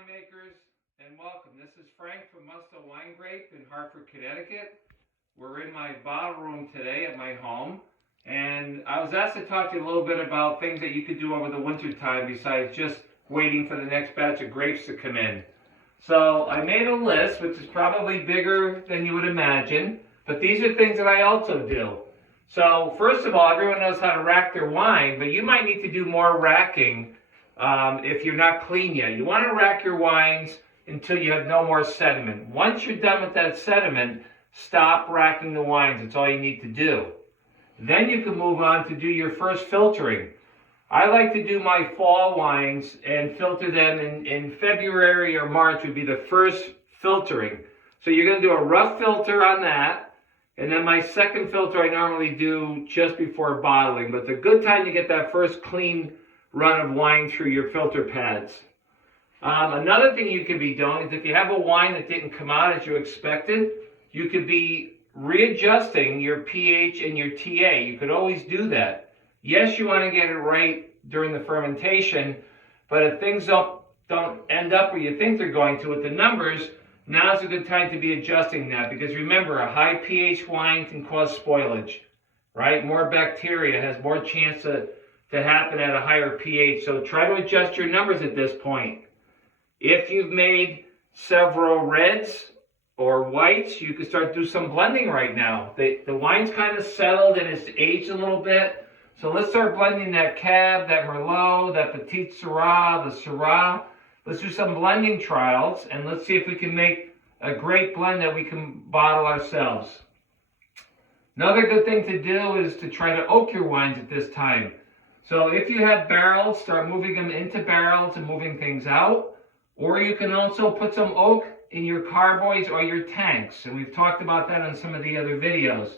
winemakers, and welcome. This is Frank from Musto Wine Grape in Hartford, Connecticut. We're in my bottle room today at my home, and I was asked to talk to you a little bit about things that you could do over the winter time besides just waiting for the next batch of grapes to come in. So I made a list, which is probably bigger than you would imagine, but these are things that I also do. So first of all, everyone knows how to rack their wine, but you might need to do more racking if you're not clean yet. You want to rack your wines until you have no more sediment. Once you're done with that sediment, stop racking the wines. That's all you need to do. Then you can move on to do your first filtering. I like to do my fall wines and filter them in February or March would be the first filtering. So you're going to do a rough filter on that. And then my second filter I normally do just before bottling. But it's a good time to get that first clean run of wine through your filter pads. Another thing you could be doing is if you have a wine that didn't come out as you expected, you could be readjusting your pH and your TA. You could always do that. Yes, you want to get it right during the fermentation, but if things don't end up where you think they're going to with the numbers, now's a good time to be adjusting that, because remember, a high pH wine can cause spoilage, right? More bacteria has more chance to happen at a higher pH. So try to adjust your numbers at this point. If you've made several reds or whites, you can start to do some blending right now. The wine's kind of settled and it's aged a little bit. So let's start blending that Cab, that Merlot, that Petit Syrah, the Syrah. Let's do some blending trials and let's see if we can make a great blend that we can bottle ourselves. Another good thing to do is to try to oak your wines at this time. So if you have barrels, start moving them into barrels and moving things out. Or you can also put some oak in your carboys or your tanks. And we've talked about that on some of the other videos.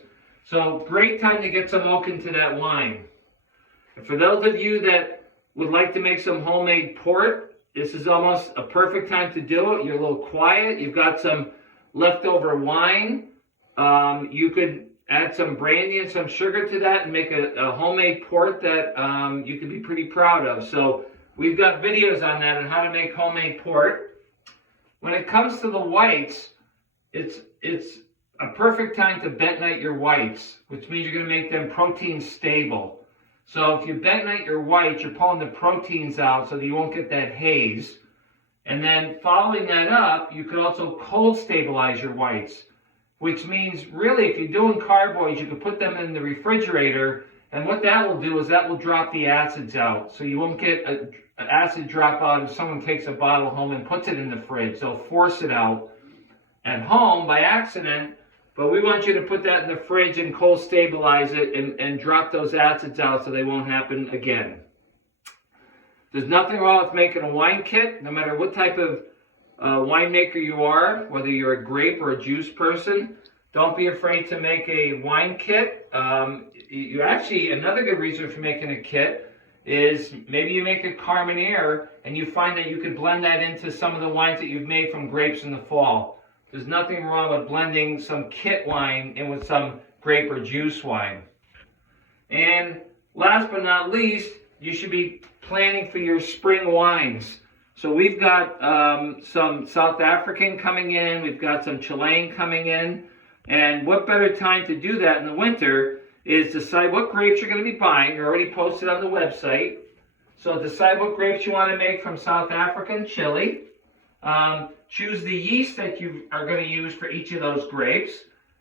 So great time to get some oak into that wine. And for those of you that would like to make some homemade port, this is almost a perfect time to do it. You're a little quiet. You've got some leftover wine. You could add some brandy and some sugar to that and make a homemade port that you can be pretty proud of. So we've got videos on that on how to make homemade port. When it comes to the whites, it's a perfect time to bentonite your whites, which means you're going to make them protein stable. So if you bentonite your whites, you're pulling the proteins out so that you won't get that haze. And then following that up, you could also cold stabilize your whites, which means really if you're doing carboys, you can put them in the refrigerator, and what that will do is that will drop the acids out. So you won't get an acid drop out if someone takes a bottle home and puts it in the fridge. They'll force it out at home by accident, but we want you to put that in the fridge and cold stabilize it and drop those acids out so they won't happen again. There's nothing wrong with making a wine kit, no matter what type of winemaker you are, whether you're a grape or a juice person. Don't be afraid to make a wine kit. Another good reason for making a kit is maybe you make a Carmenere and you find that you could blend that into some of the wines that you've made from grapes in the fall. There's nothing wrong with blending some kit wine in with some grape or juice wine. And last but not least, you should be planning for your spring wines. So we've got some South African coming in, we've got some Chilean coming in, and what better time to do that in the winter is decide what grapes you're going to be buying. They're already posted on the website. So decide what grapes you want to make from South Africa and Chile. Choose the yeast that you are going to use for each of those grapes,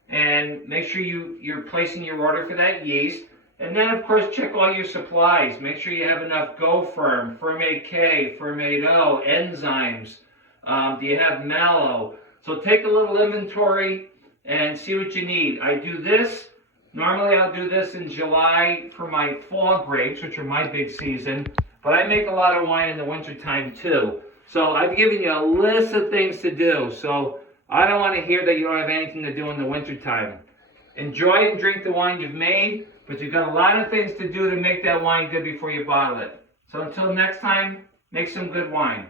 and make sure you're placing your order for that yeast. And then, of course, check all your supplies. Make sure you have enough GoFerm, Fermate K, Fermate O, enzymes. Do you have mallow? So take a little inventory and see what you need. I do this. Normally, I'll do this in July for my fall grapes, which are my big season. But I make a lot of wine in the wintertime, too. So I've given you a list of things to do. So I don't want to hear that you don't have anything to do in the wintertime. Enjoy and drink the wine you've made. But you've got a lot of things to do to make that wine good before you bottle it. So until next time, make some good wine.